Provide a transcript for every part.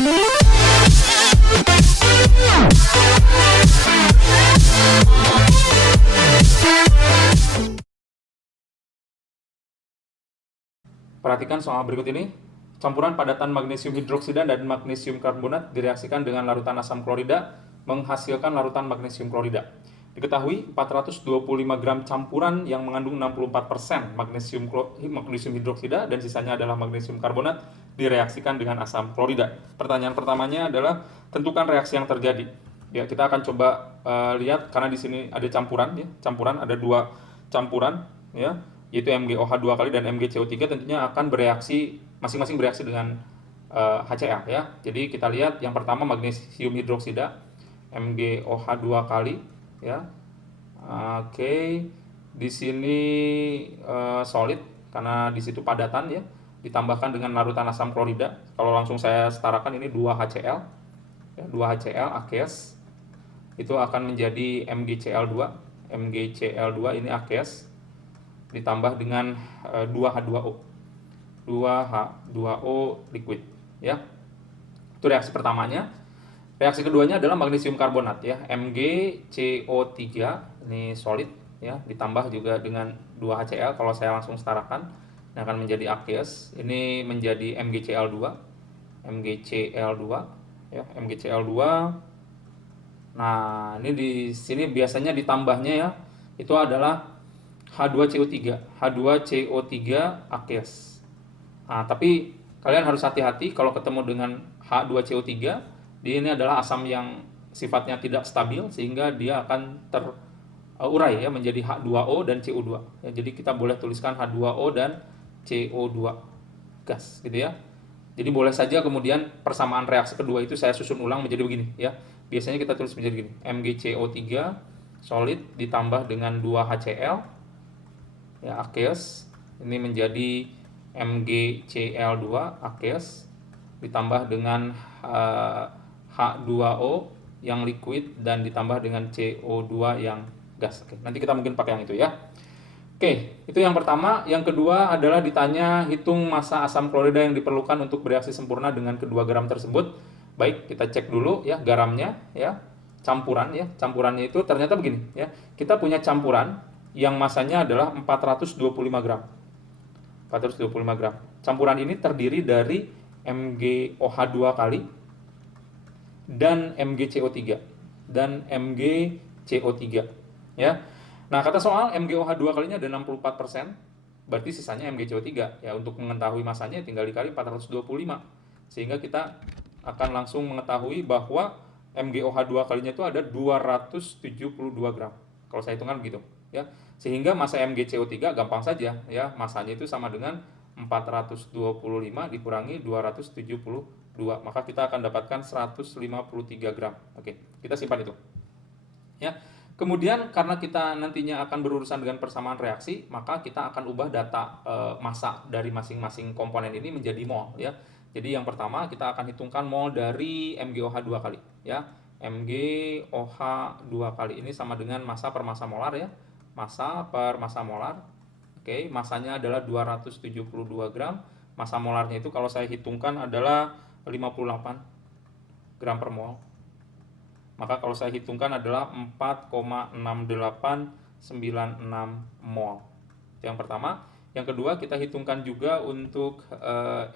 Perhatikan soal berikut ini. Campuran padatan magnesium hidroksida dan magnesium karbonat direaksikan dengan larutan asam klorida menghasilkan larutan magnesium klorida. Diketahui 425 gram campuran yang mengandung 64% magnesium hidroksida dan sisanya adalah magnesium karbonat direaksikan dengan asam klorida. Pertanyaan pertamanya adalah tentukan reaksi yang terjadi. Ya, kita akan coba lihat karena di sini ada campuran ya. Campuran ada dua campuran ya, yaitu MgOH2 kali dan MgCO3 tentunya akan bereaksi masing-masing bereaksi dengan HCl ya. Jadi kita lihat yang pertama magnesium hidroksida MgOH2 kali ya. Oke. Di sini solid karena di situ padatan ya. Ditambahkan dengan larutan asam klorida. Kalau langsung saya setarakan ini 2HCl. Ya, 2HCl aqueous. Itu akan menjadi MgCl2. MgCl2 ini aqueous ditambah dengan 2H2O. 2H2O liquid ya. Itu reaksi pertamanya. Reaksi keduanya adalah magnesium karbonat ya, MgCO3 ini solid ya, ditambah juga dengan 2HCl. Kalau saya langsung setarakan ini akan menjadi aqueous. Ini menjadi MgCl2. MgCl2 ya, MgCl2. Nah, ini di sini biasanya ditambahnya ya, itu adalah H2CO3. H2CO3 aqueous. Nah, tapi kalian harus hati-hati kalau ketemu dengan H2CO3, dia ini adalah asam yang sifatnya tidak stabil sehingga dia akan terurai ya menjadi H2O dan CO2. Ya, jadi kita boleh tuliskan H2O dan CO2 gas gitu ya. Jadi boleh saja kemudian persamaan reaksi kedua itu saya susun ulang menjadi begini ya. Biasanya kita tulis menjadi gini, MgCO3 solid ditambah dengan 2HCl ya aqueous, ini menjadi MgCl2 aqueous ditambah dengan H2O yang liquid dan ditambah dengan CO2 yang gas. Oke, nanti kita mungkin pakai yang itu ya. Oke, itu yang pertama. Yang kedua adalah ditanya hitung massa asam klorida yang diperlukan untuk bereaksi sempurna dengan kedua garam tersebut. Baik, kita cek dulu ya garamnya ya. Campuran ya. Campurannya itu ternyata begini ya. Kita punya campuran yang masanya adalah 425 gram. 425 gram. Campuran ini terdiri dari MgOH2 kali dan MgCO3 dan MgCO3 ya. Nah, kata soal MgOH2 kalinya ada 64%, berarti sisanya MgCO3 ya. Untuk mengetahui masanya tinggal dikali 425 sehingga kita akan langsung mengetahui bahwa MgOH2 kalinya itu ada 272 gram. Kalau saya hitungkan begitu ya. Sehingga massa MgCO3 gampang saja ya, masanya itu sama dengan 425 dikurangi 272, maka kita akan dapatkan 153 gram. Oke, kita simpan itu ya. Kemudian karena kita nantinya akan berurusan dengan persamaan reaksi, maka kita akan ubah data massa dari masing-masing komponen ini menjadi mol ya. Jadi yang pertama kita akan hitungkan mol dari MgOH2 kali ya. MgOH2 kali ini sama dengan massa per massa molar ya. Massa per massa molar. Oke, massanya adalah 272 gram. Massa molarnya itu kalau saya hitungkan adalah 58 gram per mol. Maka kalau saya hitungkan adalah 4,6896 mol. Itu yang pertama. Yang kedua kita hitungkan juga untuk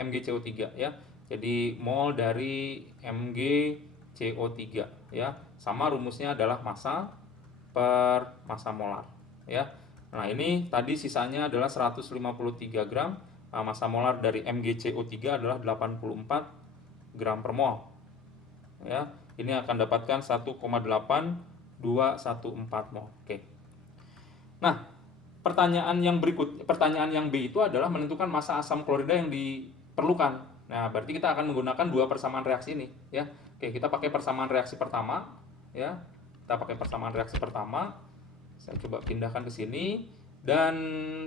MgCO3 ya. Jadi mol dari MgCO3 ya. Sama rumusnya adalah massa per massa molar ya. Nah, ini tadi sisanya adalah 153 gram. Nah, massa molar dari MgCO3 adalah 84 gram per mol ya. Ini akan dapatkan 1,8214 mol. Oke. Nah, pertanyaan yang B itu adalah menentukan massa asam klorida yang diperlukan. Nah, berarti kita akan menggunakan dua persamaan reaksi ini ya. Oke, kita pakai persamaan reaksi pertama ya. Kita pakai persamaan reaksi pertama. Saya coba pindahkan ke sini dan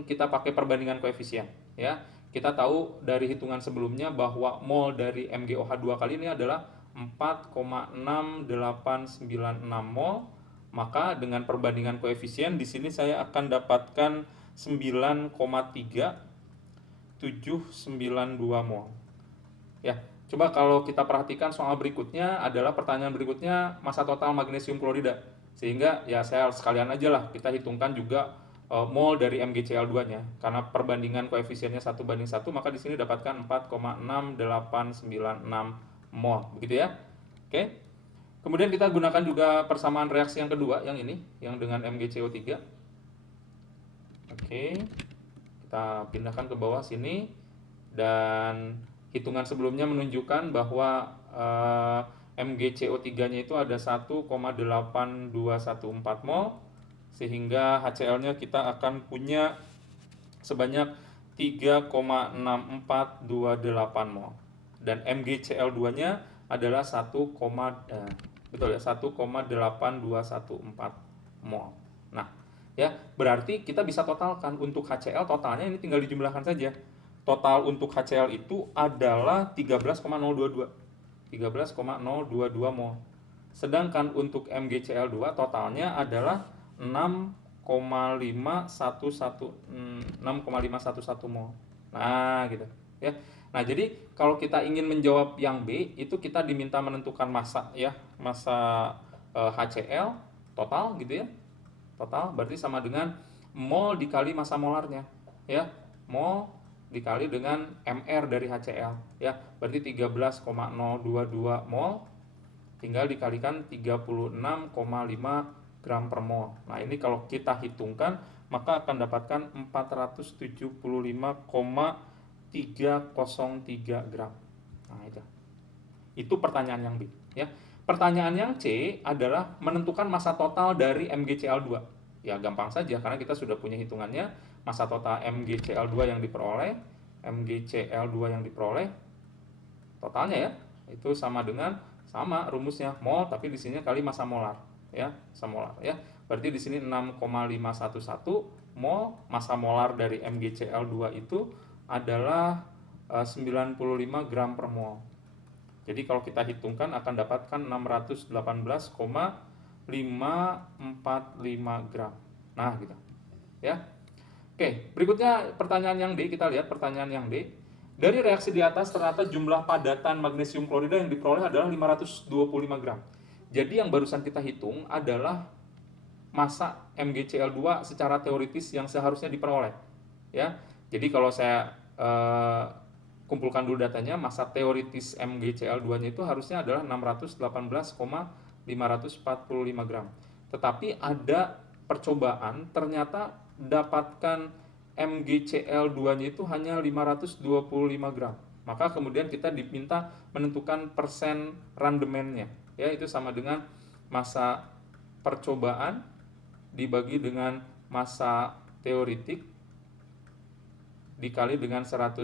kita pakai perbandingan koefisien ya. Kita tahu dari hitungan sebelumnya bahwa mol dari MgOH2 kali ini adalah 4,6896 mol, maka dengan perbandingan koefisien di sini saya akan dapatkan 9,3792 mol. Ya, Coba kalau kita perhatikan soal berikutnya adalah pertanyaan berikutnya massa total magnesium klorida. Sehingga ya saya sekalian aja lah kita hitungkan juga mol dari MgCl2-nya. Karena perbandingan koefisiennya 1:1, maka di sini dapatkan 4,6896 mol. Begitu ya. Oke. Kemudian kita gunakan juga persamaan reaksi yang kedua, yang ini, yang dengan MgCO3. Oke. Kita pindahkan ke bawah sini. Dan hitungan sebelumnya menunjukkan bahwa MgCO3-nya itu ada 1,8214 mol, sehingga HCl-nya kita akan punya sebanyak 3,6428 mol. Dan MgCl2-nya adalah 1,8214 mol. Nah, ya, berarti kita bisa totalkan untuk HCl totalnya ini tinggal dijumlahkan saja. Total untuk HCl itu adalah 13,022 mol. Sedangkan untuk MgCl2 totalnya adalah 6,511 mol. Nah, gitu ya. Nah, jadi kalau kita ingin menjawab yang B, itu kita diminta menentukan massa ya, massa HCl total gitu ya. Total berarti sama dengan mol dikali massa molarnya ya. Mol dikali dengan MR dari HCl ya. Berarti 13,022 mol tinggal dikalikan 36,5 gram per mol. Nah, ini kalau kita hitungkan maka akan dapatkan 475,303 gram. Nah, itu pertanyaan yang B ya. Pertanyaan yang C adalah menentukan massa total dari MgCl2. Ya gampang saja karena kita sudah punya hitungannya. Massa total MgCl2 yang diperoleh, totalnya ya, itu sama dengan rumusnya mol, tapi di sini kali massa molar ya, massa molar ya. Berarti di sini 6,511 mol. Massa molar dari MgCl2 itu adalah 95 gram per mol. Jadi kalau kita hitungkan akan dapatkan 618,545 gram. Nah, gitu. Ya. Oke, berikutnya pertanyaan yang D, kita lihat pertanyaan yang D. Dari reaksi di atas ternyata jumlah padatan magnesium klorida yang diperoleh adalah 525 gram. Jadi yang barusan kita hitung adalah massa MgCl2 secara teoritis yang seharusnya diperoleh. Ya. Jadi kalau saya kumpulkan dulu datanya, massa teoritis MgCl2-nya itu harusnya adalah 618,545 gram. Tetapi ada percobaan ternyata dapatkan MgCl2-nya itu hanya 525 gram. Maka kemudian kita diminta menentukan persen randemennya. Ya, itu sama dengan massa percobaan dibagi dengan massa teoritik dikali dengan 100%.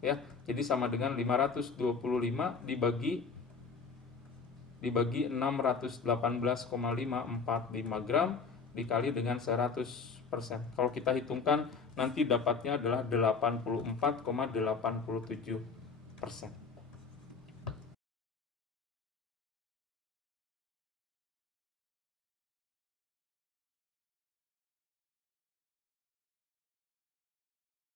Ya, jadi sama dengan 525 dibagi 618,545 gram dikali dengan 100%. Kalau kita hitungkan nanti dapatnya adalah 84,87%.